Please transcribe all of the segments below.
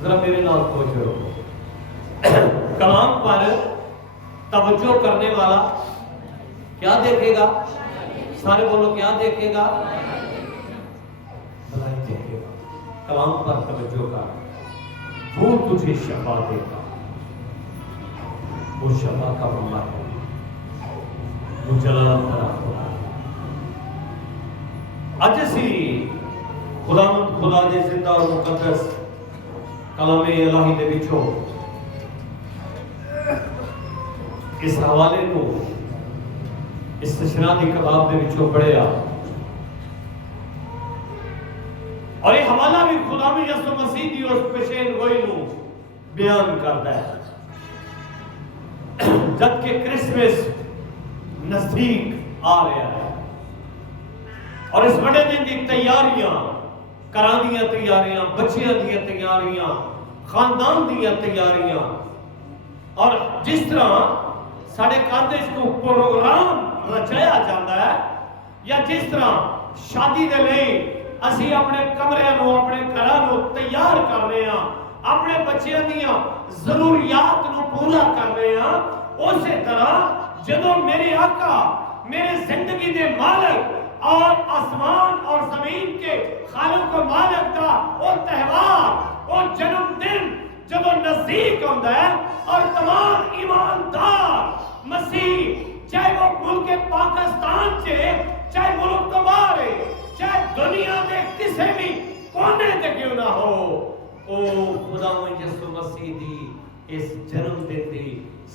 ذرا میرے نال توجہ رکھو. کلام پر توجہ کرنے والا کیا دیکھے گا؟ سارے بولو کیا دیکھے گا؟ بھلائی دیکھے گا. کلام پر توجہ کر، وہ تجھے شفا دے گا. وہ شفا کا بندہ ہے، وہ جلال ترا خدا. اج اسی خدا دے زندہ اور مقدس کلام الہی دے وچوں اس حوالے کو استشراء دی کتاب دے وچوں پڑھیا، اور یہ حوالہ بھی خدا میں یسوع مسیح دی اس پیشین گوئی نو بیان کرتا ہے. جبکہ کرسمس نزدیک آ رہا ہے اور اس بڑے دن دی تیاریاں، کران دیاں تیاریاں، بچیاں دیاں تیاریاں، خاندان دیاں تیاریاں، اور جس طرح ساڑھے کاندے اس کو پروگرام رچایا جاندہ ہے، یا جس طرح شادی دے لئے اسی اپنے کمرے نو اپنے گھراں نو تیار کر رہے ہیں، اپنے بچیاں دیاں ضروریات نو پورا کر رہے ہیں، اسی طرح جدو میرے آقا میرے زندگی دے مالک اور آسمان اور زمین کے خالق و مالک کا وہ تہوار، وہ جنم دن جدو نزدیک ہوتا ہے، اور تمام ایماندار مسیح چاہے وہ ملک پاکستان سے، چاہے ملک تمہارے، چاہے دنیا دے کسی بھی کونے تے کیوں نہ ہو، او خدا یسوع مسیح دی اس جنم دن دی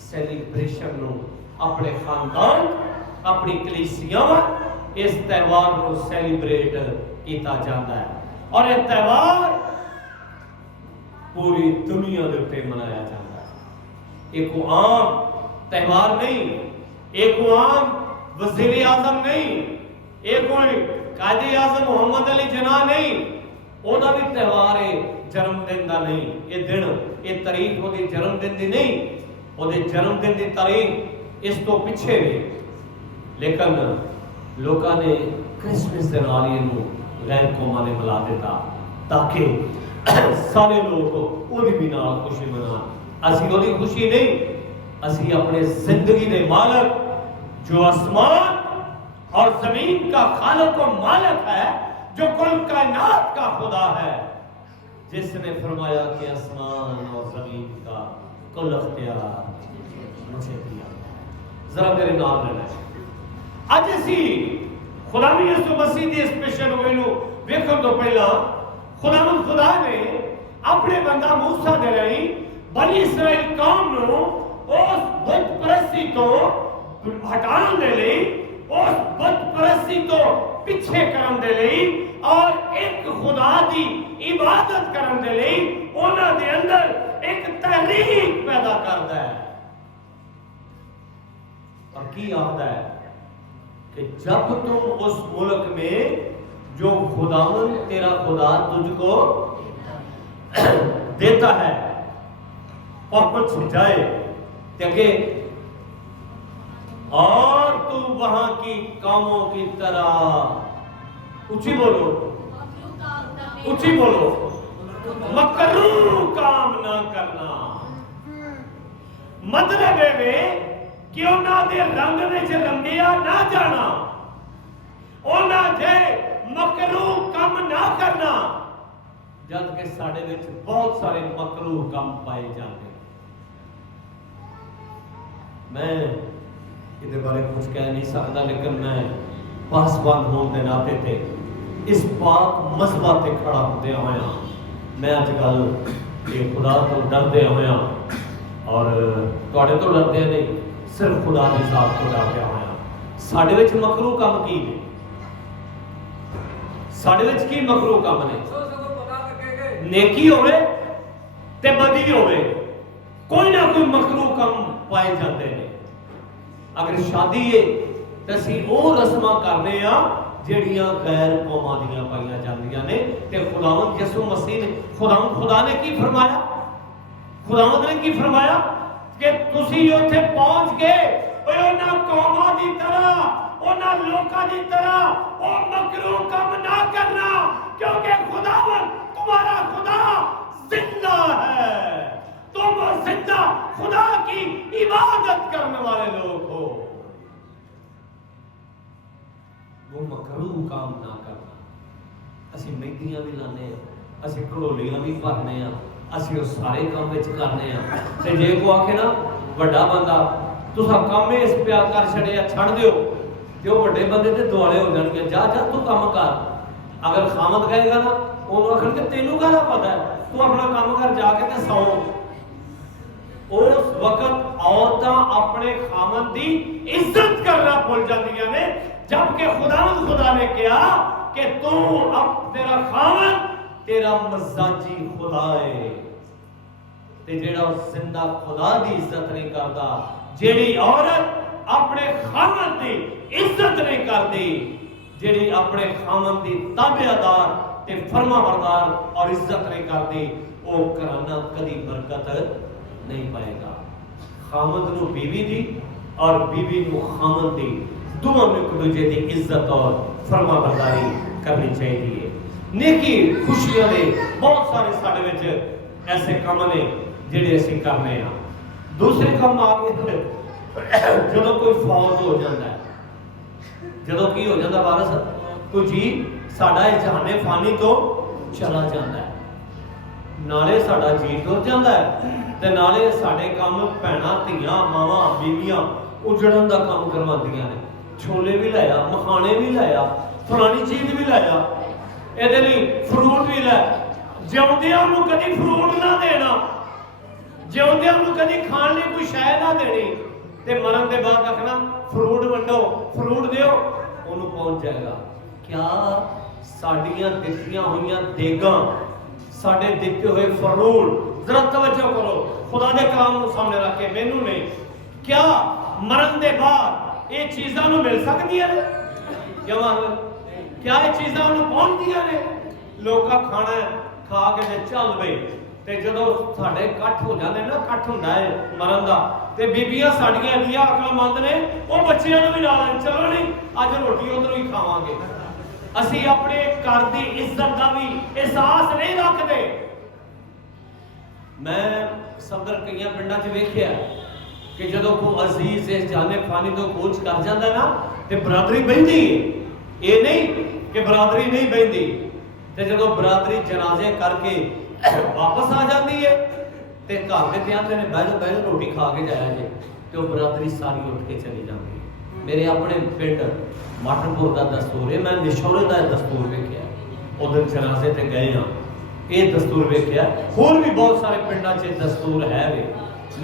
سیلیبریشن نو اپنے خاندان، اپنی کلیسیاں اس تہوار کو سیلیبریٹ کیتا جاتا ہے. اور یہ تہوار پوری دنیا دے تے منایا جاتا ہے. ایک عام تہوار نہیں، ایک عام وزیر اعظم نہیں، ایک کوئی قائد اعظم محمد علی جناح نہیں، وہ دا بھی تہوار ہے جنم دن دا نہیں. یہ دن، یہ تاریخ وہ دی جنم دن دی نہیں، وہ دی جنم دن دی تاریخ اس تو پیچھے بھی. لیکن لوگاں نے کرسمس دے نال اینو غیر قوماں نے ملا دیتا تاکہ سارے لوگ وہ بھی نال خوشی منان. اسی وہ دی خوشی نہیں، اسی اپنے زندگی دے مالک جو آسمان اور زمین کا خالق و مالک ہے، جو کل کائنات کا خدا ہے، جس نے فرمایا کہ آسمان اور زمین کا کل اختیار مجھے دیا. ذرا میرے نام لینا ہے. آج اسی خدا میں یسوع مسیح دی اسپیشل ہوئے نو ویکھن تو پہلا خدا نے اپنے بندہ موسیٰ دے رہی بنی اسرائیل قوم نو اس بت پرستی تو ہٹان دے لئی، اس بت پرستی تو پیچھے کرن دے لئی، اور ایک خدا دی عبادت کرن دے لئی انہاں دے اندر ایک تحریک پیدا کردا ہے. اور کی آہدہ ہے کہ جب تم اس ملک میں جو خداوند تیرا خدا تجھ کو دیتا ہے پہنچ جائے کہ اور تو وہاں کی کاموں کی طرح اونچی بولو، اونچی بولو، مکروہ کام نہ کرنا. مطلب ہے کہ انہاں دے رنگ وچ رنگیا نہ جانا، انہاں دے مکروہ کام نہ کرنا، جبکہ ساڈے وچ بہت سارے مکروہ کام پائے جاتے. میں یہ بارے کچھ کہہ نہیں سکتا، لیکن میں پاسبان ہون دے ناطے تے اس پاک مذہبہ تے کھڑا ہوتے ہویا میں اج گل کہ خدا تو ڈردے ہویا، اور تواڈے تو ڈردے نہیں، صرف خدا دی ذات تو ڈردے ہویا. ساڈے وچ مکروہ کام کی نے؟ ساڈے وچ کی مکروہ کام نے؟ نیکی ہوئے تے بدی ہوئے، کوئی نہ کوئی مکروہ کام پائے جاتے ہیں. اگر شادی ہے تو اسی وہ رسماں کرنے ہیں جڑیاں غیر قوماں دیاں پائیاں جاندیاں نے. تے خداوند یسوع مسیح نے خدا نے کی فرمایا؟ خداوند نے کی فرمایا کہ تسی اوتھے پہنچ گئے انہاں قوماں دی طرح، انہاں لوکاں دی طرح او مکروہ کام نہ کرنا، کیونکہ خداوند تمہارا خدا زندہ करने वाले लोग हो, वो मकरूह काम ना करना। असी मेहंदियां भी लाने, असी घड़ोलियां भी भरने, असी वो सारे काम विच करने। ते जे को आखे ना वड्डा बंदा तुसा काम इस पिया कर छड़िया छड़ दिओ, ते वो वड्डे बंदे ते दुआले हो जाणगे, जा जा तू काम कर। अगर खामद कहेगा ना उन्होंने आखण कि तेनू काहदा पता है, तू अपना काम कर जाके ते सौ। उस वक्त औरतां अपने खामद की इज्जत करना भुल जांदियां ने, जबकि खुदा ने कहा कि तू अब तेरा खामद तेरा मजाजी खुदा है। ते जेड़ा जिंदा खुदा की इज्जत नहीं करता, जेड़ी औरत अपने खामद की इज्जत नहीं करती, जेड़ी अपने खामद की ताबेदार ते फरमाबरदार और इज्जत नहीं करती, वो घराना कदी बरकत नहीं पाएगा। खामद नू बीवी दी और बीवी नू खामद दी दोनों में एक दूजे की इज्जत और फरमाबरदारी करनी चाहिए। नेकी खुशियां दे बहुत सारे साडे विच ऐसे काम ने जिहड़े असीं करने आ। दूसरे काम आ गए जदों कोई फौत हो जाता है, जदों की हो जाता वारस कोई जी साडा इस जहाने फानी तो चला जाता है, नाले साडा जी तुर जाता है ते नाले साडे काम भैणां धीआं मावां बीवियां उजड़न दा काम करवांदियां ने। छोले भी लाया, मखाने भी लाया, फलानी चीज भी लाया, ਇਹਦੇ ਲਈ ਫਰੂਟ ਵੀ ਲੈ। ਜਿਉਂਦਿਆਂ ਨੂੰ ਕਦੀ ਫਰੂਟ ਨਾ ਦੇਣਾ, ਜਿਉਂਦਿਆਂ ਨੂੰ ਕਦੀ ਖਾਣ ਲਈ ਕੋਈ ਸ਼ੈ ਨਾ ਦੇਣੀ, ਤੇ ਮਰਨ ਦੇ ਬਾਅਦ ਆਖਣਾ ਫਰੂਟ ਵੰਡੋ, ਫਰੂਟ ਦਿਓ, ਉਹਨੂੰ ਪਹੁੰਚ ਜਾਏਗਾ। ਕਿਆ ਸਾਡੀਆਂ ਦਿੱਤੀਆਂ ਹੋਈਆਂ ਦੇਗਾਂ, ਸਾਡੇ ਦਿੱਤੇ ਹੋਏ ਫਰੂਟ, ਜ਼ਰਾ ਤਵੱਜੋ ਕਰੋ ਖੁਦਾ ਦੇ ਕਲਾਮ ਨੂੰ ਸਾਹਮਣੇ ਰੱਖ ਕੇ, ਮੈਨੂੰ ਨਹੀਂ, ਕਿਆ ਮਰਨ ਦੇ ਬਾਅਦ ਇਹ ਚੀਜ਼ਾਂ ਨੂੰ ਮਿਲ ਸਕਦੀਆਂ ਨੇ? ਜਵਾਨ क्या ये चीज़ां उन्हें पहुंचदियां ने? लोका खाना खा के ते चल बे, ते जदों साडे कट्ठ हो जांदे ना, कट्ठ हुंदा है मरण दा, ते बीबियां साडीਆਂ इंदियां अकलमंद ने, वो बच्चियां नूं भी नाल चलो नहीं अज रोटी उधरों ही खावांगे। असीं अपने घर दी इज्जत दा भी एहसास नहीं रखदे। मैं सदर कईयां पिंडां 'च वेखिआ कि जदों कोई अजीज इस जाने फानी तो कोच कर जांदा ना, ते बरादरी बहिंदी है। ये नहीं कि बरादरी नहीं बहती, तो जो बरादरी जनाजे करके वापस आ जाती है, तो घर के आते हैं बह जाओ रोटी खा के जाया जे, तो बरादरी सारी उठ के चली जाती है। मेरे अपने पिंड माठरपुर का दस्तूर है, मैं निशौरे का दस्तूर वेख्या, उधर जनाजे ते गए हाँ, ये दस्तूर वेख्या, होर भी बहुत सारे पिंडों से दस्तूर है वे।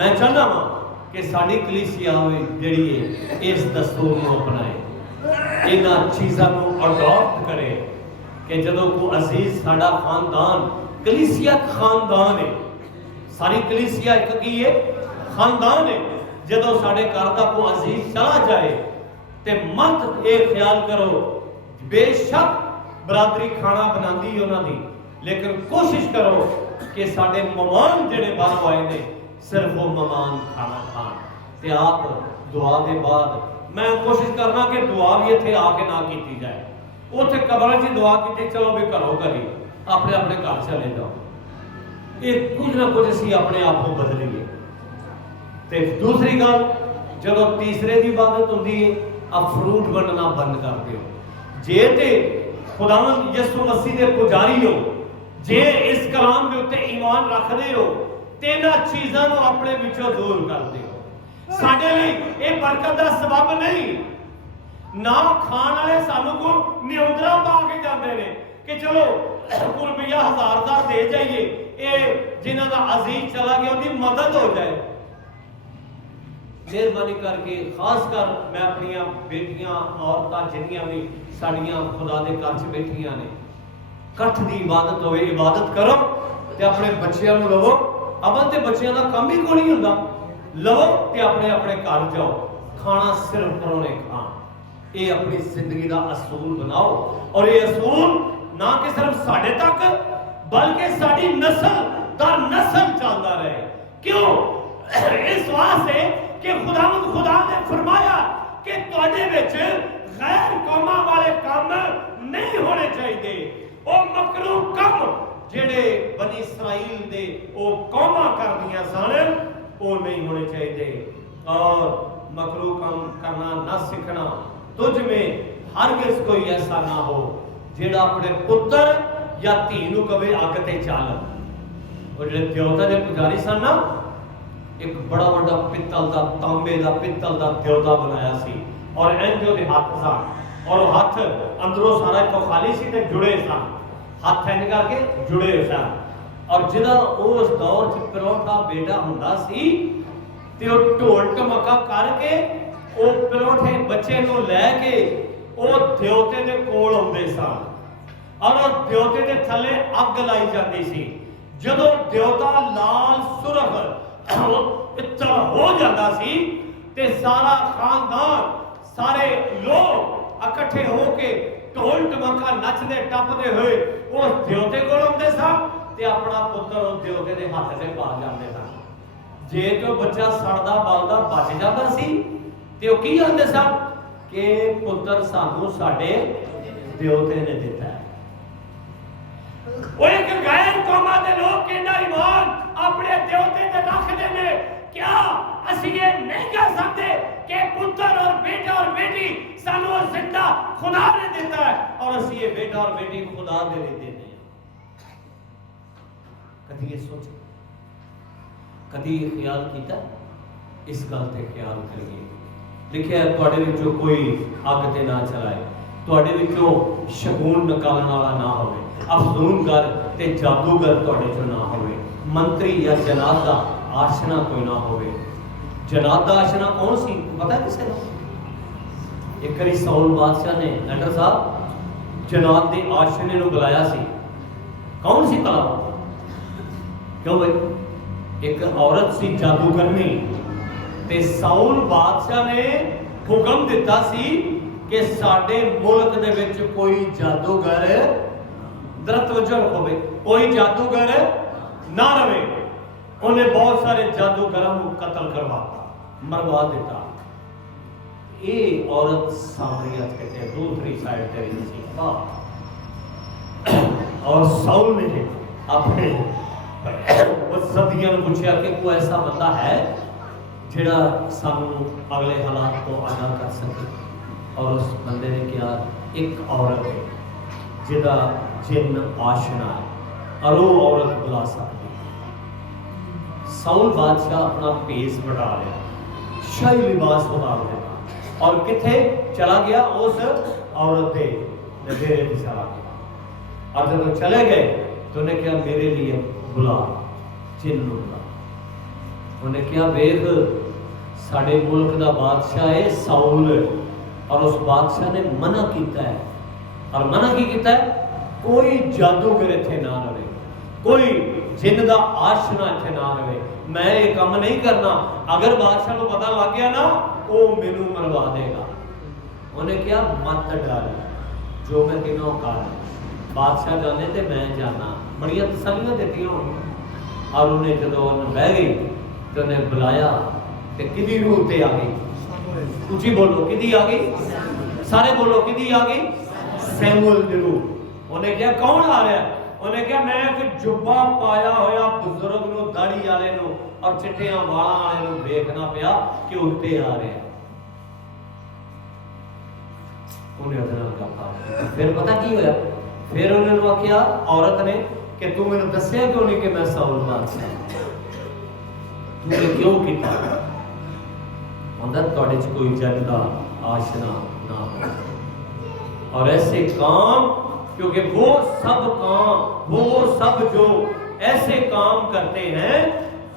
मैं चाहना वा कि साडी कलीसिया जिहड़ी है इस दस्तूर को अपनाए, इन्हां चीज़ां नूं अडॉप्ट करे कि जदों को अजीज साडा खानदान, कलीसिया खानदान है, सारी कलीसिया एक की है खानदान है, जदों साडे घर दा को अजीज चला जाए ते मत ये ख्याल करो, बेशक बरादरी खाना बनाती उन्हां दी, लेकिन कोशिश करो कि साडे मेहमान जिहड़े बाहरों आए ने सिर्फ वो मेहमान खाना खान। ते आप दुआ के बाद मैं कोशिश करना कि दुआ भी इत्थे आके ना की जाए, उत्थे कब्र च दुआ की, चलो भी घरों घरी अपने अपने घर चले जाओ। ये कुछ ना कुछ असीं अपने आप को बदलीए। ते दूसरी गल, जदों तीसरे की इबादत होंदी है, अब फ्रूट वंडना बंद कर दिओ। जे ते खुदावंद यसू मसीह दे पुजारी हो, जे इस कलाम के उत्ते ईमान रखदे हो, ते इन्हां चीज़ां नूं अपने विचों दूर कर दिओ। साडे लई ये बरकत दा सबब नहीं, ना खाण वाले सानू को नियंत्रा पा के जाते हैं कि चलो कोई रुपया 1000 दे जाइए, ये जिन्हां दा अजीज चला गया उनकी मदद हो जाए। मेहरबानी करके खासकर मैं अपनियां बेटियां औरतां जिन्नियां भी साडियां खुदा दे घर च बैठियां ने, कट्ठ दी इबादत होवे, इबादत करो ते अपने बच्चियां नूं लवो। अबल ते बच्चियां दा काम ही कोई नहीं हुंदा, लवो ते अपने अपने घर जाओ, खाना सिर्फ परौने खान। ये अपनी जिंदगी का असूल बनाओ, और ये असूल ना कि सिर्फ साढ़े तक बल्कि साड़ी नस्ल दर नस्ल चलता रहे। क्यों? इस वास्ते कि खुदा ने फरमाया कि तुहाडे विच गैर कौमां वाले काम नहीं होने चाहिए। वो मकरूह काम जेड़े बनी इसराइल दे वो कौमां करदियां सन वो नहीं होने चाहिए। और मकरू काम करना ना सीखना, तुझ में हरगिज़ कोई ऐसा ना हो जेड़ा अपने पुत्र या धी नूं कवे अग ते चल। और जिहड़े देवता दे पुजारी सन ना, एक बड़ा बड़ा पित्तल का, तांबे का पित्तल का देवता बनाया सी और इंज उहदे हत्थ सन, और हाथ अंदरों सारा तो खाली सी ते जुड़े सन, हाथ इंज करके जुड़े सन। और जिहदा उस दौर च परौठा बेटा हुंदा सी ते ओह ढोल ढमका करके ओह परौठे बच्चे नूं लैके ओह देवते दे कोल आउंदे सन, और ओह देवते दे थल्ले अग लाई जाती सी। जदों देवता लाल सुरख पित्तल हो जाता सी ते सारा खानदान, सारे लोग इकट्ठे होके ढोल ढमका नचदे टपदे हुए उस देवते कोल आउंदे सन ते अपना पुत्र उस देवते दे हत्थ ते पा जांदे सन। जे कोई बच्चा सड़दा बलदा बच जाता सी ते ओह की आंदे सन कि पुत्र सानू साडे देवते ने दिता है। ओह एक गैर कौमां दे लोग किन्ना ईमान अपने देवते ते रखदे ने, क्या ਅਸੀਂ ਇਹ नहीं कह सकते कि पुत्र और बेटा और बेटी सानू जिंदा खुदा ने दिता है और ਅਸੀਂ ये बेटा और बेटी खुदा दे लिए देने हैं? कभी ये सोचे, कभी ये ख्याल किया? इस गल ते ख्याल करिए। लिखिया तुहाडे विचों कोई अग ते ना चलाए, तुहाडे विचों शगुन निकालण वाला ना होवे, अफसूनगर ते जादूगर तुहाडे चों ना होवे, मंत्री या जनाब दा आशना कोई ना होवे। जनाब दा आशना कौन सी पता किसे नूं? एक बारी साउल बादशाह ने लंडर साहब जनाब दे आशने नूं बुलाया सी। कौन सी भला? क्यों भाई एक औरत सी जादूगरनी, ते साउल बादशाह ने हुक्म दिता सी कि साडे मुल्क दे विच कोई जादूगर दरतवजो होवे, कोई जादूगर ना रवे। उन्हें बहुत सारे जादूगरों को कत्ल करवाता, मरवा देता। ये औरत सामरिया कहते दूसरी साइड ते रही सी। और साउल ने अपने सदियों ने पूछा कि कोई ऐसा बंदा है जिहड़ा सानू अगले हालात को आगाह कर सके। और उस बंदे ने कहा एक औरत है जिहदा जिन आशना है और वो औरत बुला सकती। साउल बादशाह अपना भेस बढ़ा लिया, शाही लिबास उतार लिया और किथे चला गया? उस औरत के नज़ेरे में चला गया। और जब चले गए तो उन्हें क्या मेरे लिए बुला, जिन बुला। उन्हें क्या वेख साडे मुल्क का बादशाह है साउल, और उस बादशाह ने मना किया है। और मना की किया है? कोई जादूगर इत्थे ना रहे, कोई जिन दा आशना इत्थे ना रहे, मैं ये काम नहीं करना। अगर बादशाह को पता लग गया ना वो मैनू मरवा देगा। उन्हें क्या मत डर, जो मैं तेनों कर, बादशाह जाने ते मैं जाना, बड़िया तसल्लियां देती होंगी। और उन्हें जो बह गई तो उन्हें बुलाया तो किदी रूह ते आ गई? ऊंची बोलो, किदी आ गई? सारे बोलो, किदी आ गई? सैमुअल दी रूह। उन्हें क्या कौन आ रहा है? उन्हें क्या मैं एक जुब्बा पाया होया बुजुर्ग नूं, दाढ़ी वाले नूं और चिट्टियां वालां वाले नूं देखना पिया कि उत्ते आ रहे हैं। उन्हें उहदे नाल गप्पा। फिर पता की होया? फिर उन्होंने आख्या औरत ने कि तू मैनूं दस्सिया क्यों नहीं कि मैं साउल बादशाह? तूने क्यों किया? अंदर तुहाडे च कोई जन दा आशना ना हो। और ऐसे काम, क्योंकि वो सब जो ऐसे काम करते हैं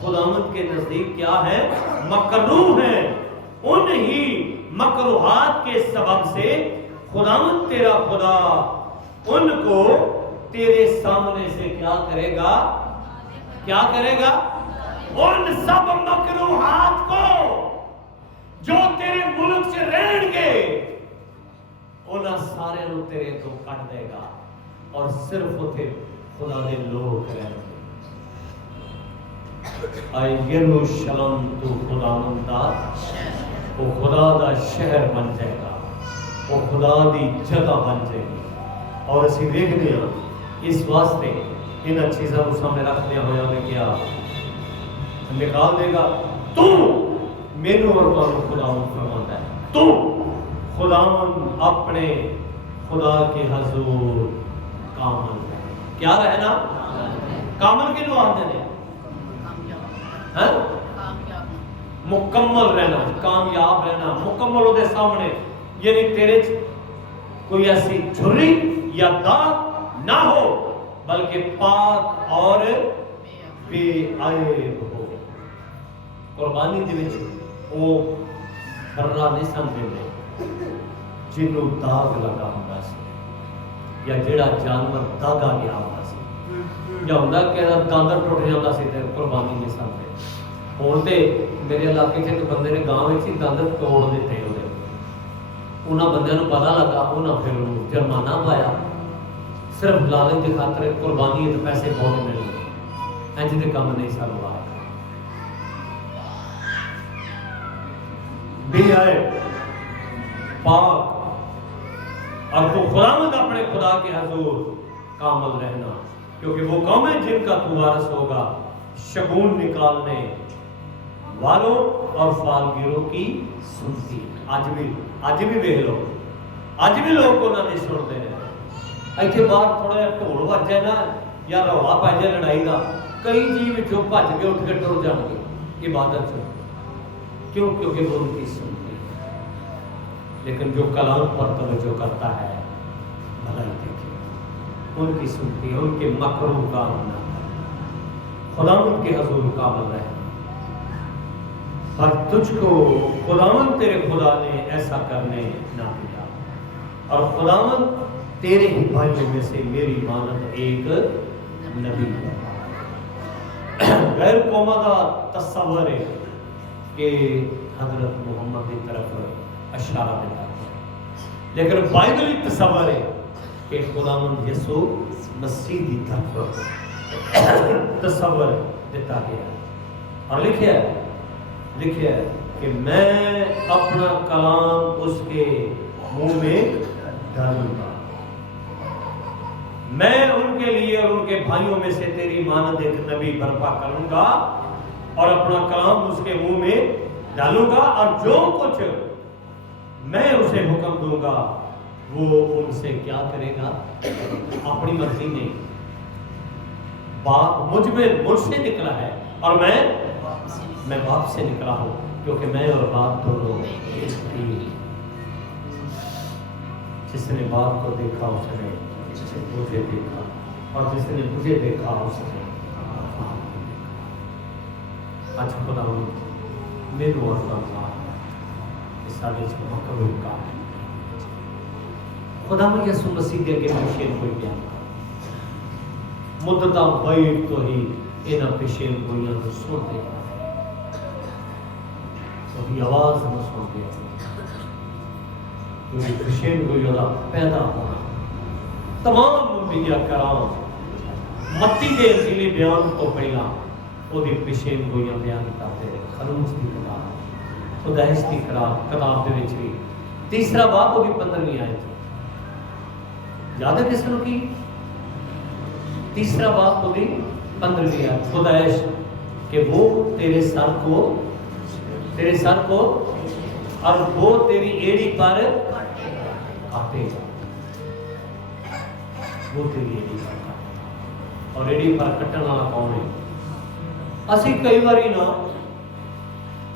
खुदावंद के नजदीक क्या है? मकरूह हैं। उन ही मकरूहात के सबब से खुदावंद तेरा खुदा उनको तेरे सामने से क्या करेगा? क्या करेगा? उन सब मकरूहात को जो तेरे मुल्क से रहेंगे उन्हें सारे नु तेरे तो कट देगा और सिर्फ उथे खुदा दे लोग रहेंगे। आई यरूशलेम तो खुदावंद दा वो खुदा दा शहर बन जाएगा, वो खुदा दी जगह बन जाएगी। और असीं देखते हैं इस वास्ते इन चीज़ों को सामने रखते हुए उन्हें क्या निकाल देगा? तू मैनू और तुहानू खुदावन फरमाता है, तू खुदावन अपने खुदा के हजूर कामल, क्या रहना कामल के आते हैं, मुकम्मल रहना, कामयाब रहना, मुकम्मल उहदे सामने, यानी तेरे कोई ऐसी झुर्री या दाग ना हो, बल्कि पाक और बेअयब हो। कुर्बानी दे विच ओ खर्रा नहीं समझदे जिन्हों दाग लगा हुंदा सी, या जिहड़ा जानवर दागा गया हुंदा सी, या हुंदा कि दांदर टुट जांदा सी ते कुर्बानी नहीं समझदे। हुण ते मेरे इलाके च एक बंदे ने गांव विच ही दांदर तोड़ दिते, उन्हां बंदियां नूं पता लगा, उन्हां फिर उहनूं जुर्माना पाया, सिर्फ लालच की खातर कुर्बानी के पैसे बहुत मिलने, इंज दे काम नहीं सानूं आ बेअयब पाक, और तो खुदावंद अपने खुदा के हजूर कामल रहना, क्योंकि वो कौम है जिनका तू वारिस होगा, शगुन निकालने वालों और फालगिरों की सुनती। आज भी वेख लो, आज भी लोग उन्होंने सुनते हैं। इतने बाहर थोड़ा जिहा ढोल वज जाए ना, या रौला पै जाए लड़ाई का, कई जी विचों भज के उठ के टुर जाएंगे इबादत से, क्यों? क्योंकि वो उनकी सुनती है। लेकिन जो कलाम पर तवज्जो करता है, भलाई देखिए, उनकी सुनती है, उनके मकरू का होना, खुदावंद के हजूर कामल रहे। पर तुझको खुदावंद तेरे खुदा ने ऐसा करने ना दिया, और खुदावंद तेरे ही भाइयों में से मेरी मानद एक नबी गैर कौमां दा तसव्वुर है कि हजरत मुहम्मद की तरफ इशारा देता है, लेकिन बाइबल की तसव्वुर है कि खुदावंद यसू मसीह की तरफ तसव्वुर देता गया, और लिखा है कि मैं अपना कलाम उसके मुंह में डालूंगा, मैं उनके लिए और उनके भाइयों में से तेरी मानद एक नबी बर्पा करूंगा, और अपना कलाम उसके मुंह में डालूंगा, और जो कुछ मैं उसे हुक्म दूंगा वो उनसे क्या करेगा, अपनी मर्जी नहीं, बाप मुझसे निकला है, और मैं बाप से निकला हूं, क्योंकि मैं और बाप दोनों एक ही। जिसने बाप को देखा उसने मुझे देखा, और जिसने मुझे देखा उसने आज खुदा मेरे और का खुदा में यसू मसीह के अगे पेशेन कोई बयान मुद्दता बैठ तो ही इन्हां पेशेन गोइयां को सुनते, तो आवाज न सुनते, क्योंकि पेशेन गोइयां का पैदा होना तमाम अंबिया कराम मत्ती के अंजीली बयान तो पहला ओदी पेशेन गोइयां बयान करते हैं। खलूस की किताब, खुदाइश की किताब दे विच भी तीसरा बाब वो भी 15वीं आयत याद है किस की तीसरा बाब वो भी 15वीं आयत, खुदाइश कि वो तेरे सर को और वो तेरी एड़ी पर काटेगा, वो तेरी एड़ी पर काटेगा। और एड़ी पर कटने वाला कौन है? असी कई बारी ना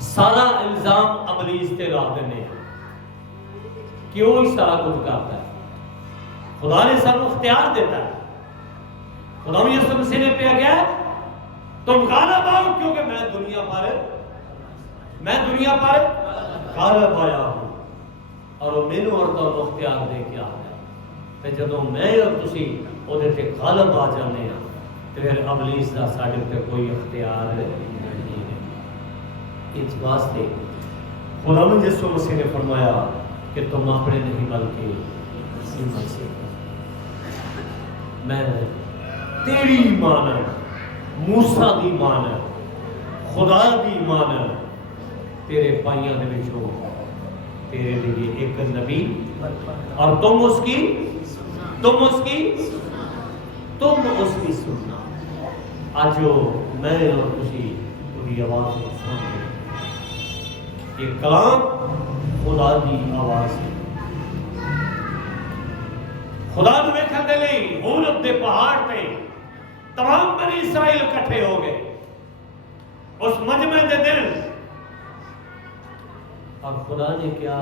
सारा इल्जाम अबलीस ते ला देने कि वो ही सारा कुछ करता है। खुदा ने सानू इख्तियार देता है, खुदा यीशु मसीह ने पे गया तुम गालिब आओ, क्योंकि मैं दुनिया पर गालिब आया हूं, और वो मैनू और तुहानू इख्तियार दे के आ गया। ते जदों मैं और तुसी ओदे ते गालिब आ जाने आ, ते फिर अबलीस दा साडे ते कोई इख्तियार नहीं है। इस वास्ते खुदावंद यीशु मसीह ने फरमाया कि तुम अपने नहीं बल्कि हिम्मत से मैं तेरी मानद, मूसा दी मानद, खुदा दी मानद तेरे पाइयां दे विच हो, तेरे लिए एक नबी, और तुम उसकी सुनना। आज मैं और तुसी उसकी आवाज सुन ये कलाम खुदा की आवाज़ है। खुदा नूं वेखण दे लई होरब दे पहाड़ पे तमाम बनी इसराइल इकट्ठे हो गए उस मजमे के दिन। और खुदा ने क्या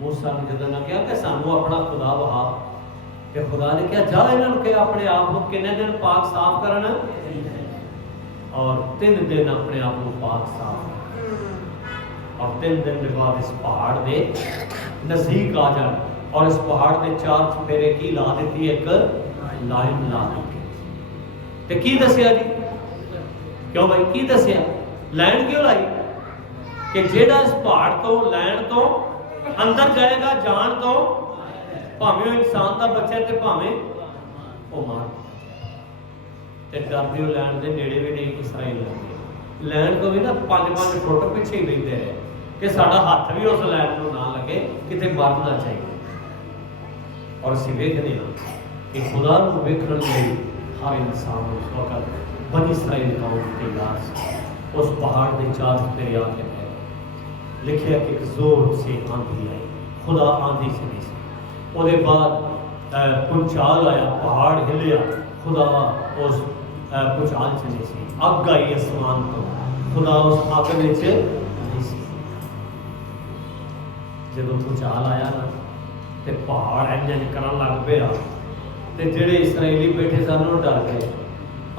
मूसा ने जदों ना कहा कि सानू अपना खुदा वहा, कि खुदा ने कहा जा इन्हां नूं कह अपने आप को कितने दिन पाक साफ करना, और 3 दिन अपने आप को पाक साफ करना, और 3 दिन के बाद इस पहाड़ के नजदीक आ जाए और इस पहाड़ के 4 चफेरे की ला दी, एक लाइन ला दी। तो की दसिया जी, क्यों भाई की दसिया, लाइन क्यों लाई कि जेड़ा इस पहाड़ तो लैन तो अंदर जाएगा, जान तो भावें इंसान का बच्चा ते भावें वो मार ते डरदे हो लैन के नेड़े भी नहीं इसराइल लगे। लैन तो भी ना 5-5 फुट पीछे ही रहते रहे कि साडा हाथ भी उस लैन को ना लगे, किते मरना चाहिए। और असीं वेखदे हां कि खुदा नूं वेखण लई हर इंसान उस वक्त बनी इसराइल कौम तैयार सी। उस पहाड़ के 4 चफेरे आके लिखिया कि एक जोर से आंधी आई, खुदा आंधी से नहीं सी। उसके बाद भूचाल आया, पहाड़ हिलिया, खुदा उस भूचाल च नहीं सी। अग आई आसमान तो, खुदा उस अग में नहीं सी। जब भूचाल आया ना तो पहाड़ इंज करन लग पिया ते जेड़े इसराइली बैठे सन वो डर गए।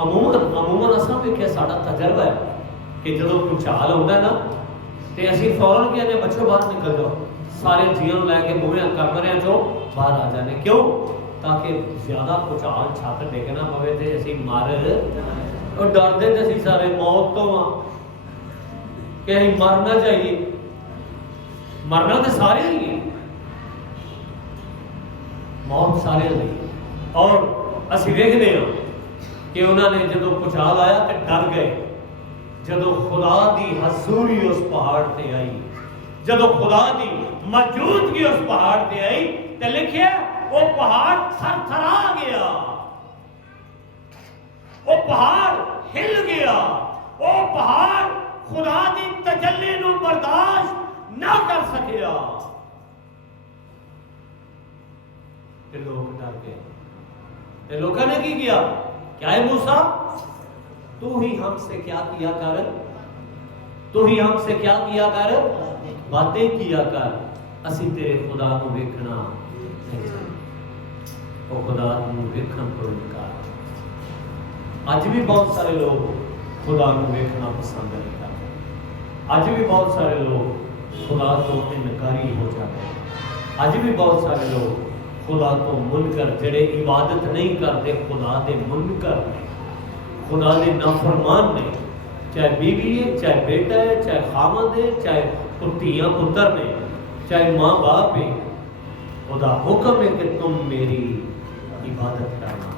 अमूमन असां वेखिया साडा तजर्बा है कि जदों भूचाल आउंदा ना तो असीं फौरन कहते बच्चों बाहर निकल जाओ, सारे जीवन लैके मूवियां कमरियां चो बाहर आ जाने। क्यों? ताकि ज्यादा भूचाल छत डिग ना पवे ते असीं मर, और डरदे ते असीं सारे मौत तो हाँ कि असीं मरना चाहिए। मरना तो सारे ही है, मौत सारे नहीं। और असीं वेखदे हां कि उन्होंने जदों भूचाल आया तो डर गए। जदों खुदा की हजूरी उस पहाड़ ते आई, जदों खुदा की मौजूदगी उस पहाड़ ते आई तो लिखिया वो पहाड़ थरथरा गया, वो पहाड़ हिल गया, वो पहाड़ खुदा की तजल्ली नूं बर्दाश्त ना कर सकिया। लोग डर गए। लोगों ने की किया? क्या है मूसा, तू ही हमसे क्या किया कर, तू ही हमसे क्या किया कर, बातें किया कर, असी तेरे खुदा को वेखना वो खुदा को वेखण तो इनकार। अज भी बहुत सारे लोग खुदा को वेखना पसंद नहीं करते। अज भी बहुत सारे लोग खुदा तो इनकारी हो जाते हैं। अज भी बहुत सारे लोग खुदा को मुनकर, जेड़े इबादत नहीं करते खुदा दे मुनकर ने, खुदा दे नाफरमान ने, चाहे बीवी है, चाहे बेटा है, चाहे खामद है, चाहे धीआं पुत्र ने, चाहे माँ बाप है। खुदा हुक्म है कि तुम मेरी इबादत करना।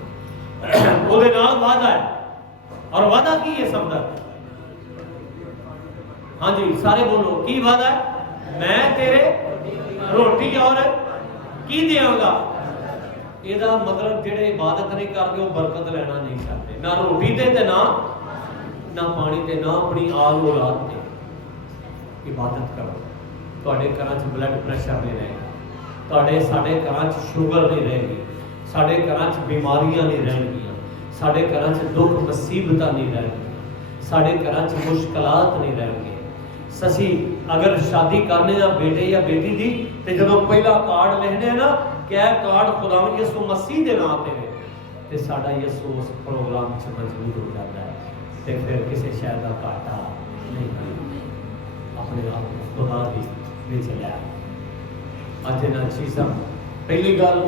ਉਹਦੇ ਨਾਲ वादा है, और वादा की है शब्द? हाँ जी सारे बोलो, की वादा है? मैं तेरे रोटी और की देंगा। ਇਹਦਾ मतलब ਜਿਹੜੇ इबादत नहीं करते वो बरकत लेना नहीं चाहते, ना रोटी ते ना पानी ते ना अपनी आल औलाद ते। इबादत करो, ਤੁਹਾਡੇ ਘਰਾਂ 'ਚ ब्लड प्रेशर नहीं रहेगा, ਤੁਹਾਡੇ ਸਾਡੇ ਘਰਾਂ 'ਚ शुगर नहीं रहेगी, ਸਾਡੇ ਘਰਾਂ 'ਚ बीमारियां नहीं रहणगीਆਂ, ਸਾਡੇ ਘਰਾਂ 'ਚ दुख मुसीबतां नहीं रहणगीਆਂ, ਸਾਡੇ ਘਰਾਂ 'ਚ मुश्किलात नहीं रहणगे। ससी अगर शादी करने या बेटे या बेटी दी ते जदों पहला कार्ड लिखने ना क्या कार्ड खुदावंद यसू मसीह दे नाम ते ते साडा यसू उस प्रोग्राम च मौजूद हो जाता है ते फिर किसी शय दा घाटा नहीं अपने आप खुदा दी विच लै। अज इन्हां चीज़ां पहली गल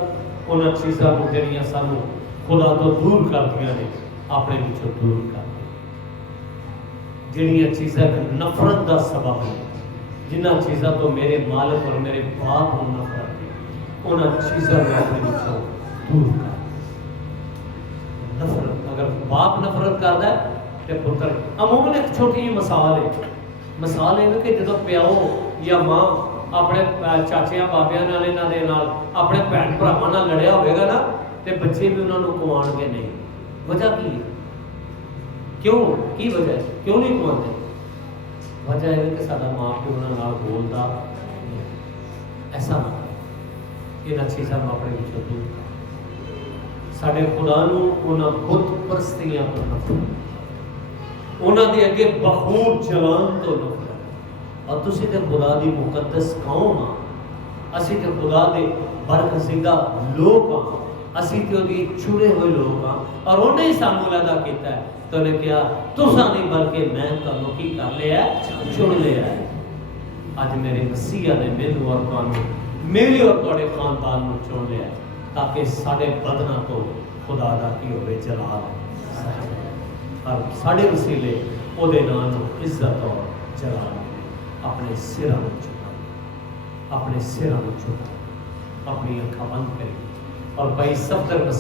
उन्हां चीज़ां नूं जिहड़ियां सानू खुदा तो दूर करदियां ने अपने विचों दूर कर, जिहड़ियां चीज़ां नफरत का सबब है, जिन्हां चीज़ों तो मेरे मालिक और मेरे बाप को नफरत है, उन्हां चीज़ों को अपने विचों दूर कर। नफरत अगर बाप नफरत करता है तो पुत्र। अमूमन एक छोटी जी मिसाल है, मिसाल ये कि जो प्यो या माँ अपने चाचिया बाबिया अपने भैन भरावां नाल लड़िया होगा ना तो बच्चे भी उन्होंने कमाणगे नहीं। वजह की है? क्यों की वजह है? क्यों नहीं कमाते? वजह है कि साडा माँ प्यो उन्हां नाल बोलदा ऐसा ना इन्हां चीज़ां नूं अपने विचों दूर कर। साडे खुदा नूं उन्हां बुत परस्तियां तो नफरत, उन्हां दे अगे बखूब जलान तो नफरत। और तुसीं ते खुदा दी मुकद्दस कौम आ, असीं ते खुदा दे बरगज़ीदा लोग हाँ, असीं ते उहदे चुने हुए लोग हाँ। और उन्हें ही सानू अलहदा कीता है, तो उन्हें कहा तुसां नहीं बल्कि मैं तुहानूं की कर लिया, चुन लिया है। अज मेरे मसीहा ने मैनू और तुहानूं, मेरे और तुहाडे खानदान नूं चुन लिया है, ताकि साडे बदनां तो खुदा दा की होवे जलाल और साडे वसीले उहदे नाम नूं इज्जत और जलाल अपने सिरां नूं चुकाए, अपने सिरां नूं चुकाए, अपनी अखां बंद करी और भाई सफदर